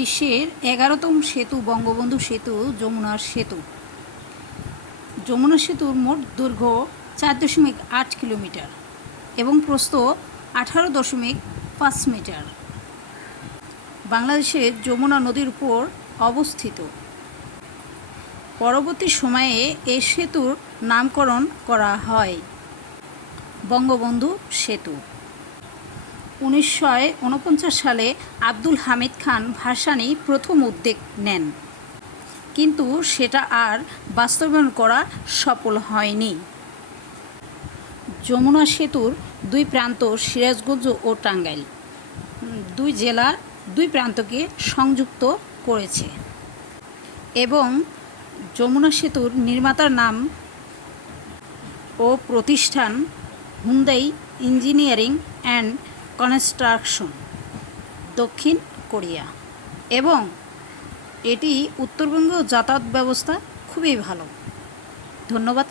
বিশ্বের 11তম সেতু বঙ্গবন্ধু সেতু যমুনা সেতু। যমুনা সেতুর মোট দৈর্ঘ্য 4.8 কিলোমিটার এবং প্রস্থ 18.5 মিটার। বাংলাদেশের যমুনা নদীর উপর অবস্থিত। পরবর্তী সময়ে এই সেতুর নামকরণ করা হয় বঙ্গবন্ধু সেতু। 1949 সালে আব্দুল হামিদ খান ভাসানী প্রথম উদ্যোগ নেন, কিন্তু সেটা আর বাস্তবায়ন করা সফল হয়নি। যমুনা সেতুর দুই প্রান্ত সিরাজগঞ্জ ও টাঙ্গাইল দুই জেলার দুই প্রান্তকে সংযুক্ত করেছে এবং যমুনা সেতুর নির্মাতার নাম ও প্রতিষ্ঠান হুন্দাই ইঞ্জিনিয়ারিং অ্যান্ড কনস্ট্রাকশন, দক্ষিণ কোরিয়া, এবং এটি উত্তরবঙ্গ যাতায়াত ব্যবস্থা খুবই ভালো। ধন্যবাদ।